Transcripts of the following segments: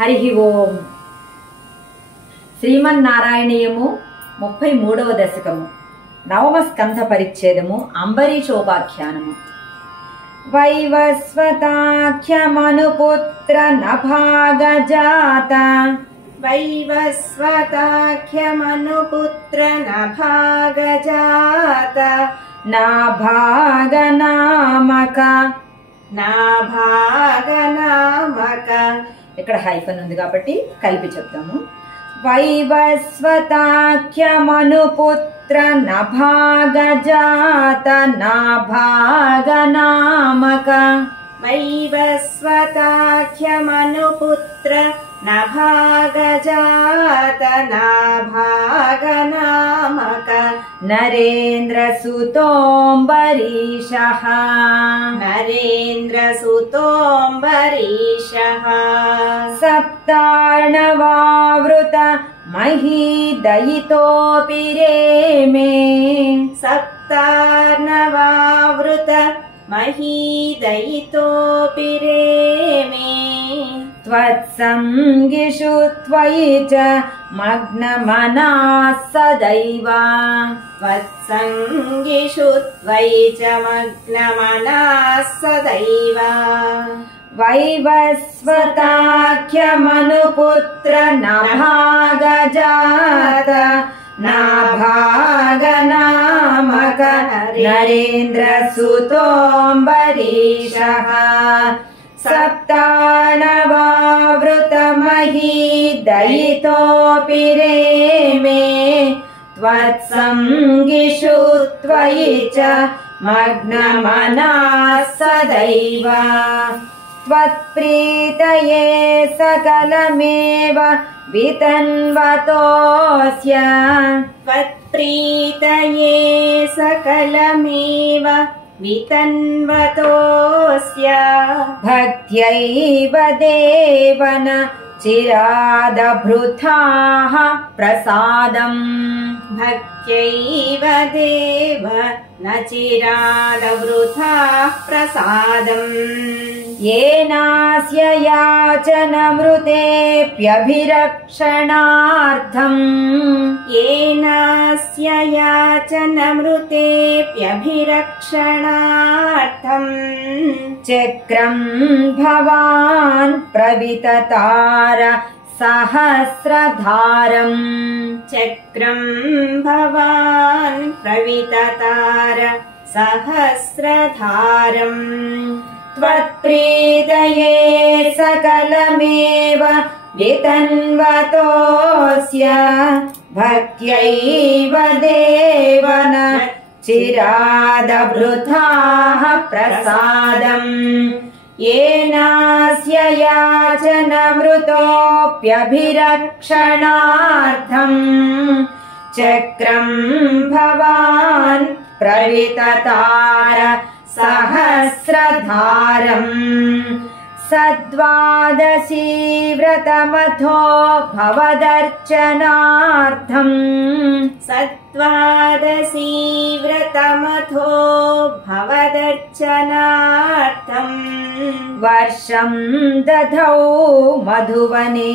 హరి ఓం. శ్రీమన్నారాయణీయము 33వ దశకము నవమ స్కంధ పరిచ్ఛేదము అంబరీషోపాఖ్యానము. వైవస్వతాఖ్యమనుపుత్ర నభాగజాత వైవస్వతాఖ్యమనుపుత్ర నభాగజాత నాభాగనామక నాభాగనామక. ఇక్కడ హైఫన్ ఉంది కాబట్టి కలిపి చెప్తాము. వైవస్వతాఖ్యమనుపుత్ర నభాగజాత నాభాగనామక. వైవస్వతాఖ్యమనుపుత్ర నభాగజాత నాభాగనామక. నరేంద్రసుతోంబరీషః నరేంద్రసుతోంబరీషః. సప్తార్ణవావృత మహీదయితోపి రేమే. సప్తార్ణవావృత మహీదయితోపి రేమే. త్వత్సంగిషు త్వయి చ మగ్నమనాః సదైవ. త్వత్సంగిషు త్వయి చ మగ్నమనాః సదైవ. వైవస్వతాఖ్యమనుపుత్ర నభాగజాత నాభాగనామక. నరేంద్రసుతోంబరీషః సప్తార్ణవావృతమహీదయితోపి రేమే. త్వత్సంగిషు త్వయి చ మగ్నమనాః సదైవ. త్వత్ప్రీతయే సకలమేవ వితన్వతోస్య. త్వత్ప్రీతయే సకలమేవ వితన్వతోస్య. భక్త్యైవ దేవన చిరాదభృతాః ప్రసాదం. భక్త్యైవ దేవ న చిరాదవృథాః ప్రసాదం. येनास्य याचनमृतेऽप्यभिरक्षणार्थं. येनास्य याचनमृतेऽप्यभिरक्षणार्थं. चक्रं भवान् प्रविततार सहस्रधारम्. चक्रं भवान् प्रविततार सहस्रधारम्. त्वत्प्रीतये सकलमेव वितन्वतोऽस्य. भक्त्यैव देवन चिरादभृताः प्रसादम्. येनास्य याचनमृतोऽप्यभिरक्षणार्थम्. चक्रं भवान् प्रविततार सहस्रधारम्. सद्वादशी व्रतमथो भवदर्चनार्थम्. सद्वादशी व्रतमथो भवदर्चनार्थम्. वर्षं दधौ मधुवने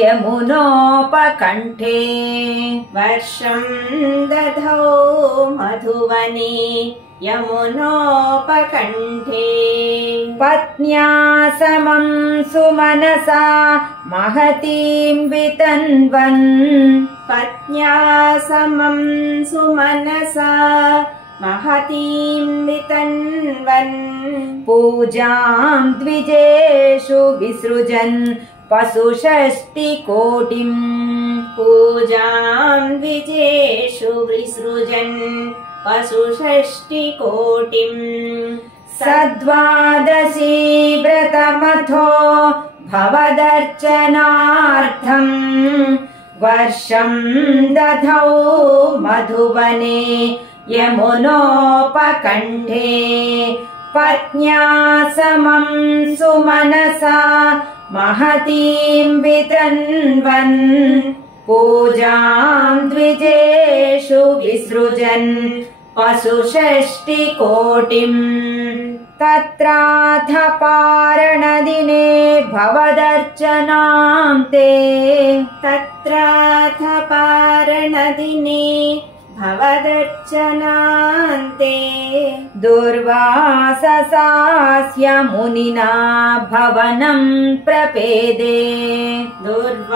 यमुनोपकण्ठे. वर्षं दधौ मधुवने यमुनोपकण्ठे. पत्न्या समं सुमनसा महतीं वितन्वन्. पत्न्या समं सुमनसा महतीं वितन्वन्. पूजां द्विजेषु विसृजन् पशुषष्टिकोटिम्. पूजां द्विजेषु विसृजन् पशुषष्टिकोटिम्. सद्वादशी व्रतमथो भवदर्चनार्थम्. वर्षं दधौ मधुवने यमुनोपकण्ठे. पत्न्या समं सुमनसा महतीं वितन्वन्. पूजां द्विजेषु विसृजन् पशुषष्टिकोटिम्. तत्राथ पारणदिने भवदर्चनान्ते तत्राथ पारणदिने भवदर्चनान्ते दुर्वाससास्य मुनिना भवनं प्रपेदे दुर्वाससास्य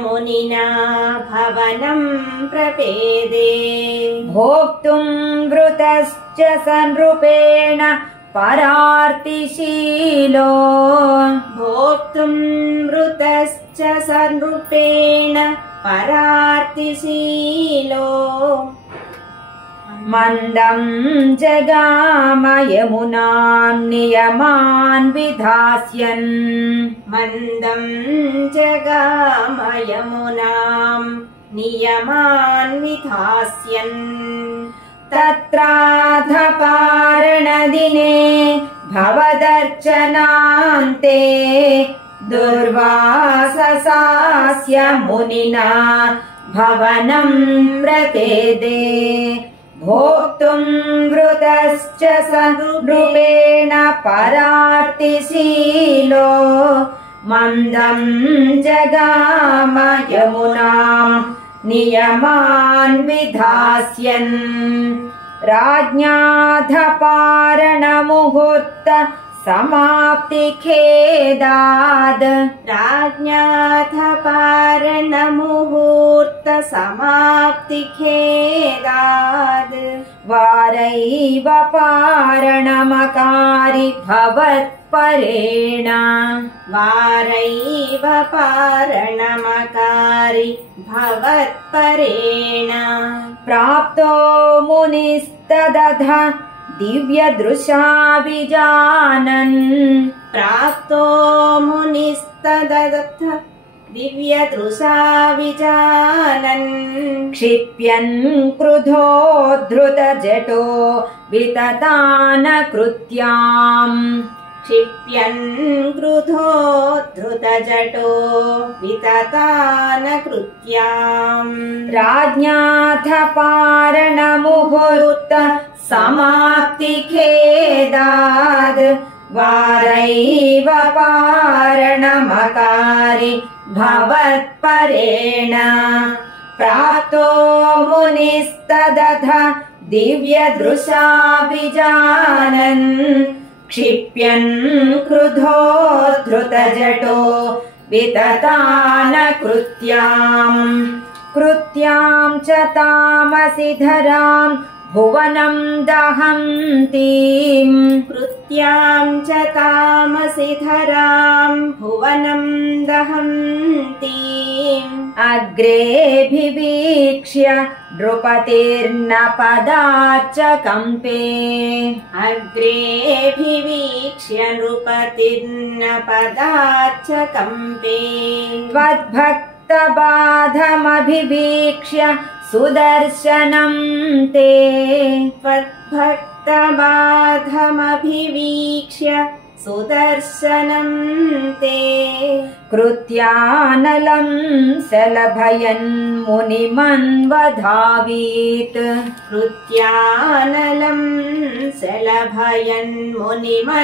मुनिना भवनं प्रपेदे भोक्तुं वृतश्च सनृपेण परार्तिशीलो भोक्तुं वृतश्च सनृपेण परार्तिशीलो मन्दं जगाम यमुनां नियमान् विधास्यन् मन्दं जगाम यमुनां नियमान् विधास्यन् तत्राथ पारणदिने भवदर्चनान्ते दुर्वाससास्य मुनिना भवनं प्रपेदे भोक्तुं वृतश्च सनृपेण परार्तिशीलो मन्दं जगाम यमुनां नियमान् विधास्यन् राज्ञाथ पारणमुहूर्त समाप्तिखेदाद् राज्ञाथ पारणमुहूर्त समाप्तिखेदाद् वारैव पारणमकारि भवत्परेण वारैव पारणमकारि भवत्परेण प्राप्तो मुनिस्तदथ दिव्यदृशा विजानन् प्राप्तो मुनिस्तदथ दिव्यदृशा विजानन् क्षिप्यन् क्रुधो धृतजटो विततान कृत्याम् क्षिप्यन् क्रुधो धृतजटो विततान कृत्याम् राज्ञाथ पारणमुहूर्त समाप्तिखेदाद् वारैव पारणमकारि भवत्परेण प्राप्तो मुनिस्तदथ दिव्यदृशा विजानन् क्षिप्यन् क्रुधो धृतजटो विततान कृत्याम् च तामसि धराम् भुवनं दहन्तीम् कृत्यां च तामसि धरां भुवनं दहन्तीम् अग्रेऽभिवीक्ष्य नृपतिर्नपदाच्च कम्पे अग्रेऽभिवीक्ष्य नृपतिर्नपदाच्च कम्पे त्वद्भक्तबाधमभिवीक्ष्य सुदर्शनं ते त्वद्भक्तबाधमभिवीक्ष्य सुदर्शनं ते कृत्यानलं शलभयन् मुनिमन्वधावीत् कृत्यानलं शलभयन् मुनिमन्वधावीत्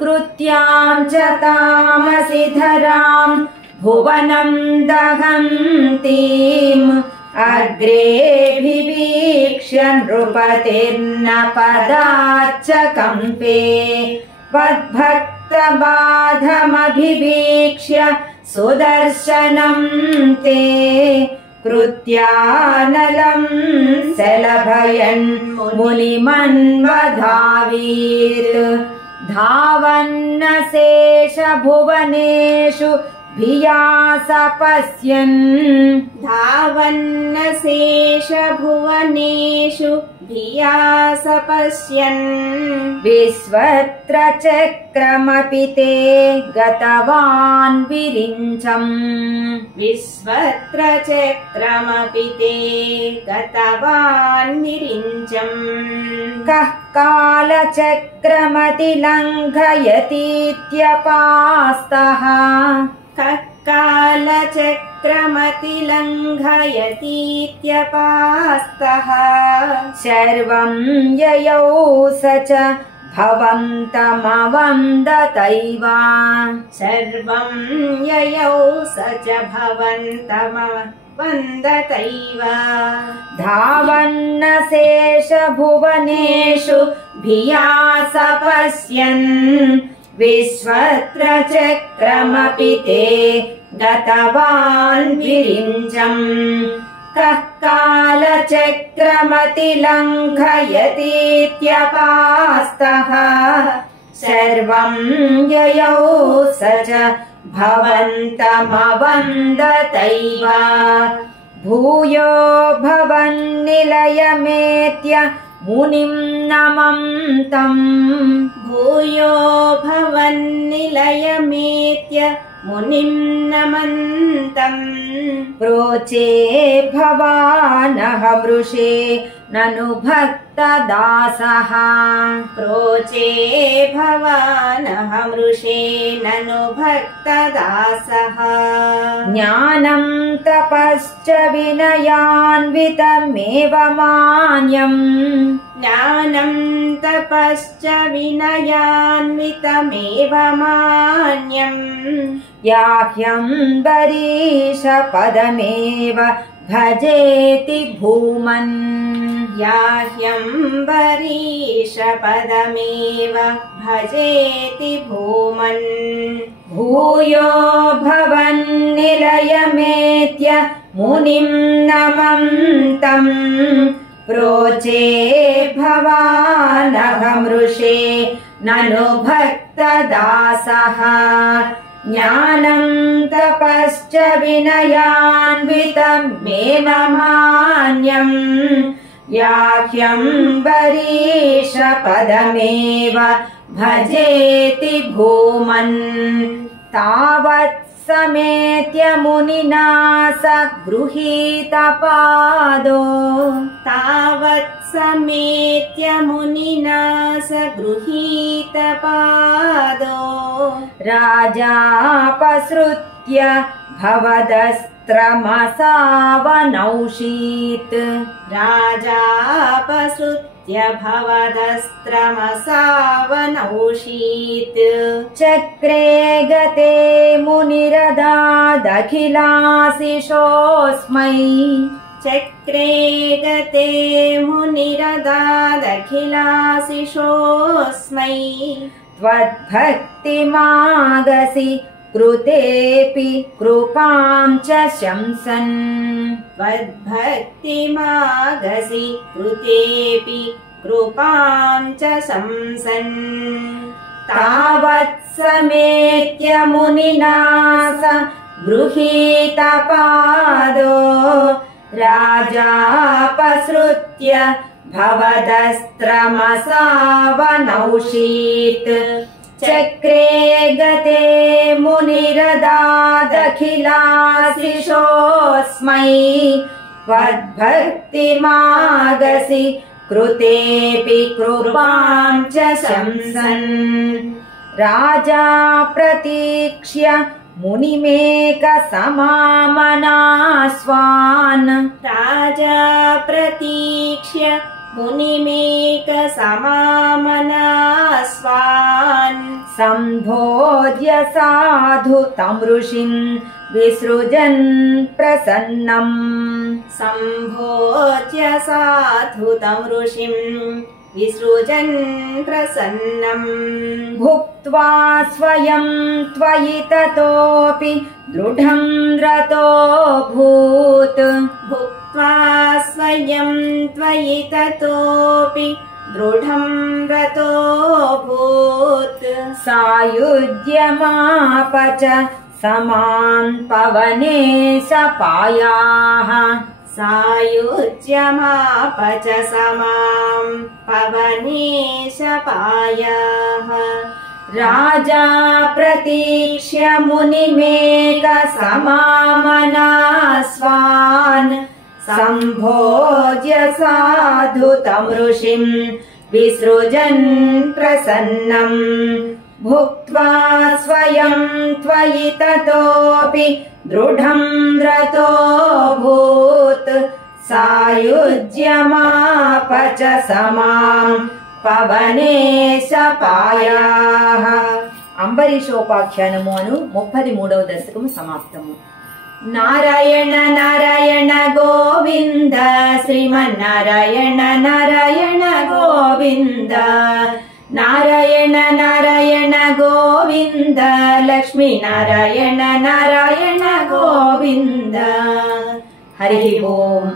कृत्यां च तामसि धराम् भुवनं दहन्तीम् अग्रेऽभिवीक्ष्य नृपतिर्नपदाच्च कम्पे त्वद्भक्तबाधमभिवीक्ष्य सुदर्शनं ते कृत्यानलं शलभयन् मुनिमन्वधावीत् धावन्न शेषभुवनेषु भिया सपश्यन् धावन्न शेषभुवनेषु भिया सपश्यन् विश्वत्र चक्रमपि ते गतवान् विरिञ्चम् विश्वत्र चक्रमपि ते गतवान् विरिञ्चम् कः कालचक्रमतिलङ्घयतीत्यपास्तः कः कालचक्रमतिलङ्घयतीत्यपास्तः शर्वं ययौ स च भवन्तमवन्दतैव सर्वं ययौ स च भवन्तमवन्दतैव धावन्न शेषभुवनेषु भिया स पश्यन् विश्वत्र चक्रमपि ते गतवान् विरिञ्चम् कः कालचक्रमतिलङ्घयतीत्यपास्तः सर्वं ययौ स च भवन्तमवन्दतैव भूयो भवन्निलयमेत्य मुनिं नमन्तम् भूयो भवन्निलयमेत्य मुनिं नमन्तम् प्रोचे भवानहमृषे ननु भक्तदासः प्रोचे भवानहमृषे ननु भक्तदासः ज्ञानं तपश्च विनयान्वितमेव मान्यम् ज्ञानं तपश्च विनयान्वितमेव मान्यम् याह्यम्बरीशपदमेव भजेति भूमन् याह्यम्बरीशपदमेव भजेति भूमन् भूयो भवन्निलयमेत्य मुनिं नमन्तम् प्रोचे भवानहमृषे ननु भक्तदासः ज्ञानं तपश्च विनयान्वितमेव मान्यम् याह्यम्बरीशपदमेव भजेति भूमन् तावत् समेत्य मुनिना स गृहीतपादो तावत् समेत्य मुनिना स गृहीतपादो राजापसृत्य भवदस्त्रमसावनौषीत् राजापसृत्य भवदस्त्रमसावनौषीत् चक्रे गते मुनिरदादखिलाशिषोऽस्मै चक्रे गते मुनिरदादखिलाशिषोऽस्मै त्वद्भक्तिमागसि कृतेऽपि कृपां च शंसन् त्वद्भक्तिमागसि कृतेऽपि कृपां च शंसन् तावत् समेत्य मुनिना स गृहीतपादो राजापसृत्य भवदस्त्रमसावनौषीत् चक्रे गते मुनिरदादखिलाशिषोऽस्मै त्वद्भक्तिमागसि कृतेऽपि कृपां च शंसन् राजा प्रतीक्ष्य मुनिमेकसमामनास्वान् राजा प्रतीक्ष्य मुनिमेकसमामनास्वान् सम्भोज्य साधु तं ऋषिं विसृजन् प्रसन्नम् सम्भोज्य साधु तं ऋषिं विसृजन् प्रसन्नम् भुक्त्वा स्वयं त्वयि ततोऽपि दृढं रतोऽभूत् भुक्त्वा स्वयं त्वयि ततोऽपि दृढं रतोऽभूत् सायुज्यमाप च समान् पवने सपायाः सायुज्यमाप च समां पवने सपायाः राजा प्रतीक्ष्य मुनिमेकसमामनास्वान् सम्भोज्य साधु तं ऋषिं विसृजन् प्रसन्नम् भुक्त्वा स्वयं त्वयि ततोऽपि दृढम् रतोऽभूत् सायुज्यमाप च समाम् పవనేశపాయాః. అంబరీషోపాఖ్యానము అను 33వ దశకము సమాప్తము. నారాయణ నారాయణ గోవింద శ్రీమన్నారాయణ నారాయణ గోవింద నారాయణ నారాయణ గోవింద లక్ష్మీ నారాయణ నారాయణ గోవింద. హరి ఓం.